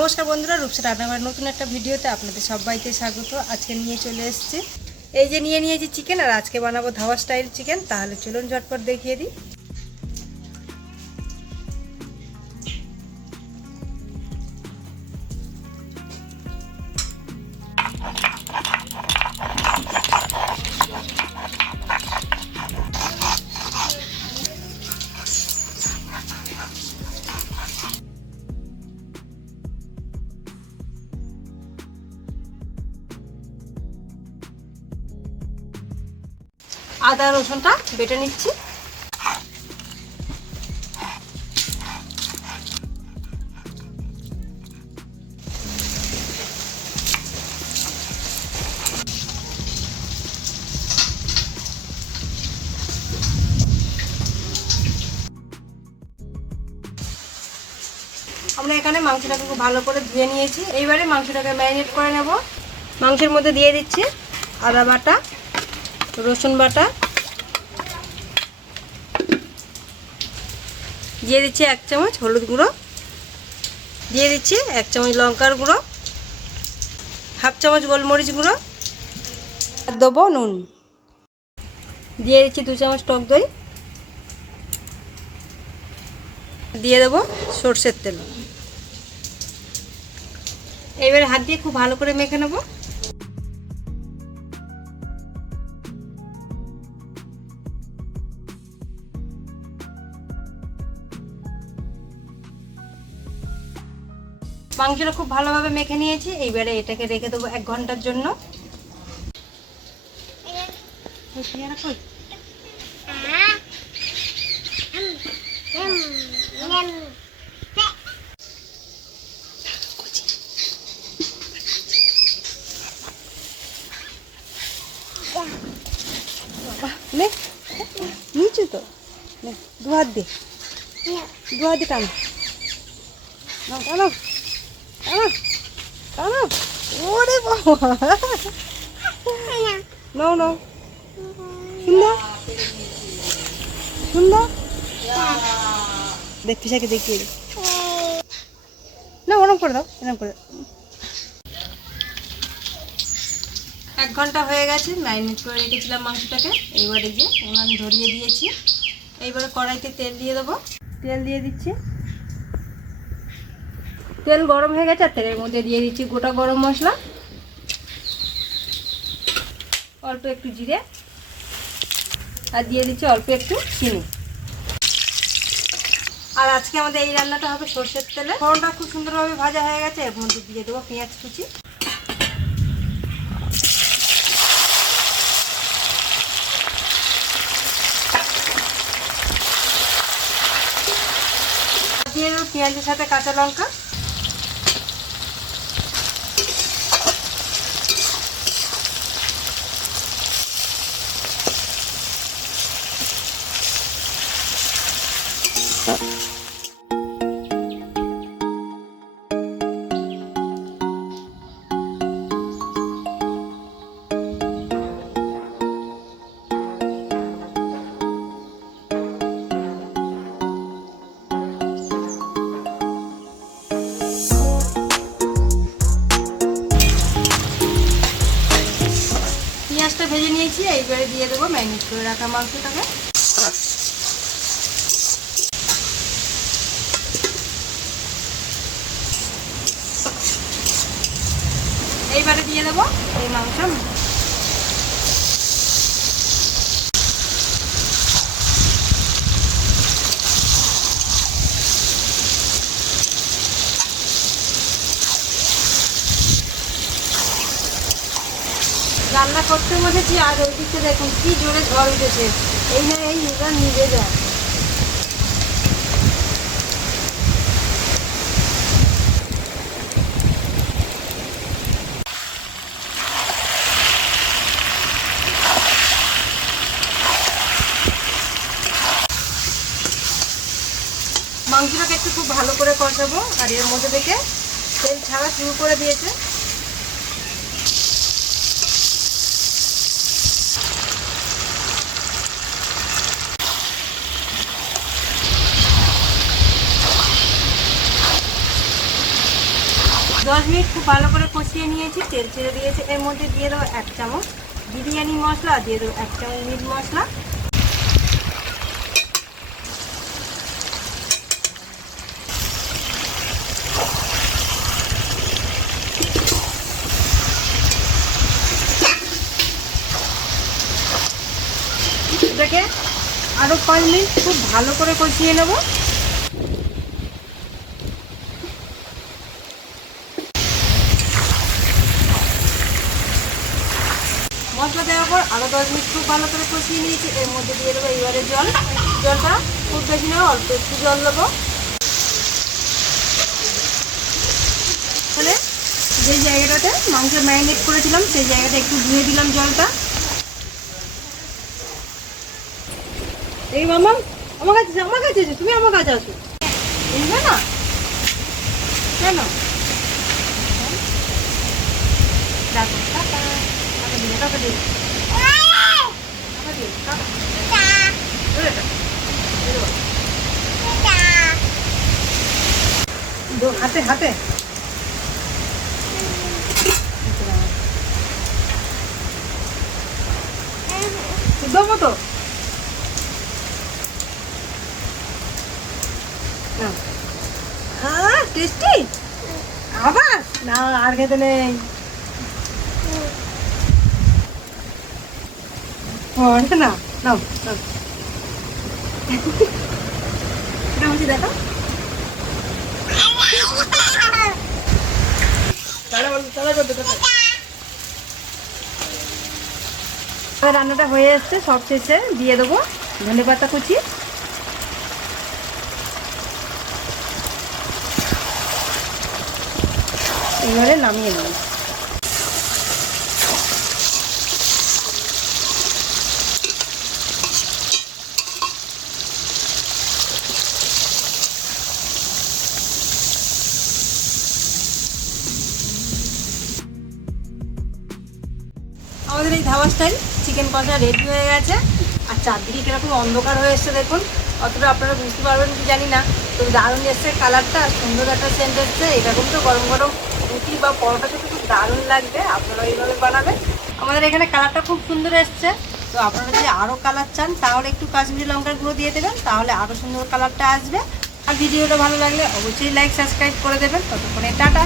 নমস্কার বন্ধুরা, রূপসা রান্নাঘরের নতুন একটা ভিডিওতে আপনাদের সবাইকে স্বাগত। আজকে নিয়ে চলে এসেছি এই যে নিয়েছি চিকেন, আর আজকে বানাবো ধাবা স্টাইল চিকেন। তাহলে চলুন ঝটপট দেখিয়ে দিই। আদা রসুনটা বেটে নিচ্ছি। আমরা এখানে মাংসটাকে খুব ভালো করে ধুয়ে নিয়েছি। এইবারে মাংসটাকে ম্যারিনেট করে নেব। মাংসের মধ্যে দিয়ে দিচ্ছি আদা বাটা, রসুন বাটা, দিয়ে দিচ্ছি 1 চামচ হলুদ গুঁড়ো, দিয়ে দিচ্ছি 1 চামচ লঙ্কার গুঁড়ো, 1/2 চামচ গোলমরিচ গুঁড়ো, আর দেবো নুন, দিয়ে দিচ্ছি 2 চামচ টক দই, দিয়ে দেবো সরষের তেল। এবারে হাত দিয়ে খুব ভালো করে মেখে নেব। মাংসটা খুব ভালোভাবে মেখে নিয়েছি। এইবারে এটাকে রেখে দেবো 1 ঘন্টার জন্য। নিচু তো, 2 হাত দিয়ে টান, টানো টানো টানো। ওরে বাবা, নাও নাও, সুন্দর সুন্দর। দেখ পিসাকে দেখিয়ে দিই না, ওরম করে দাও, এরম করে। 1 ঘন্টা হয়ে গেছে ম্যারিনেট করে রেখেছিলাম মাংসটাকে। এইবারে যে উনান ধরিয়ে দিয়েছি। এইবারে কড়াইতে তেল দিয়ে দেবো। তেল দিয়ে দিচ্ছি। তেল গরম হয়ে গেছে, আর তেলের মধ্যে দিয়ে দিচ্ছি গোটা গরম মশলা, অল্প একটু জিরে, আর দিয়ে দিচ্ছি অল্প একটু চিনি। আর আজকে আমাদের এই রান্নাটা হবে সরষের তেলে। ফোড়নটা খুব সুন্দরভাবে ভাজা হয়ে গেছে। এর মধ্যে দিয়ে দেবো পেঁয়াজ কুচি, দিয়ে দেবো পেঁয়াজের সাথে কাঁচা লঙ্কা, পেঁয়াজটা ভেজে নিয়েছি। এইবারে দিয়ে দেবো ম্যারিনেট করে রাখা মাংসটাকে। এইবারে দিয়ে দেবো এই মাংস। রান্না করতে বসেছি, আর ওই দিকটা দেখুন কি জোরে ঝড় উঠেছে। এই না, এই এবার নিভে যায়। মাংসটাকে একটু খুব ভালো করে কষাবো। আর এর মধ্যে থেকে তেল ছাড়া শুরু করে দিয়েছে। মিনিট খুব ভালো করে কষিয়ে নিয়েছি, তেল ছেড়ে দিয়েছে। এর মধ্যে দিয়ে দেবো 1 চামচ বিরিয়ানি মশলা, দিয়ে দেবো 1 চামচ মিট মশলা। এটাকে আরও 5 মিনিট খুব ভালো করে কষিয়ে নেব। মশলা দেওয়ার পর আরও 10 মিনিট খুব ভালো করে কষিয়ে নিয়েছি। এর মধ্যে দিয়ে দেবো এবারে জলটা খুব বেশি নেবো, অল্প একটু জল দেবো। তাহলে যে জায়গাটাতে মাংস ম্যারিনেট করেছিলাম সেই জায়গাটা একটু ধুয়ে দিলাম জলটা। এই মামা আমার কাছে এসো, তুমি আমার কাছে আসো। এই না কেন দেখো টাটা টাকা দিলে টাকা দিলে টাকা দিলে টাকা হাতে হাতে দেবো তো হ্যাঁ টেস্টি। আবার না আর খেতে নেই। না নাও নাও এটা হচ্ছে দেখো রান্নাটা হয়ে এসছে। সব শেষে দিয়ে দেবো ধনেপাতা কুচি। এবারে নামিয়ে নেব। আমাদের এই ধাবা স্টাইল চিকেন কষা রেডি হয়ে গেছে। আর চারদিকে কীরকম অন্ধকার হয়ে এসছে দেখুন, অতটা আপনারা বুঝতে পারবেন কি জানি না, তো দারুণ এসছে কালারটা, আর সুন্দর একটা সেন্ট এসছে। এরকম তো গরম গরম রুটি বা পরোটা সাথে খুব দারুণ লাগবে। আপনারা এইভাবে বানাবেন। আমাদের এখানে কালারটা খুব সুন্দর এসছে। তো আপনারা যদি আরও কালার চান তাহলে একটু কাশ্মীরি লঙ্কার গুঁড়ো দিয়ে দেবেন, তাহলে আরও সুন্দর কালারটা আসবে। আর ভিডিওটা ভালো লাগলে অবশ্যই লাইক সাবস্ক্রাইব করে দেবেন। ততক্ষণে টাটা।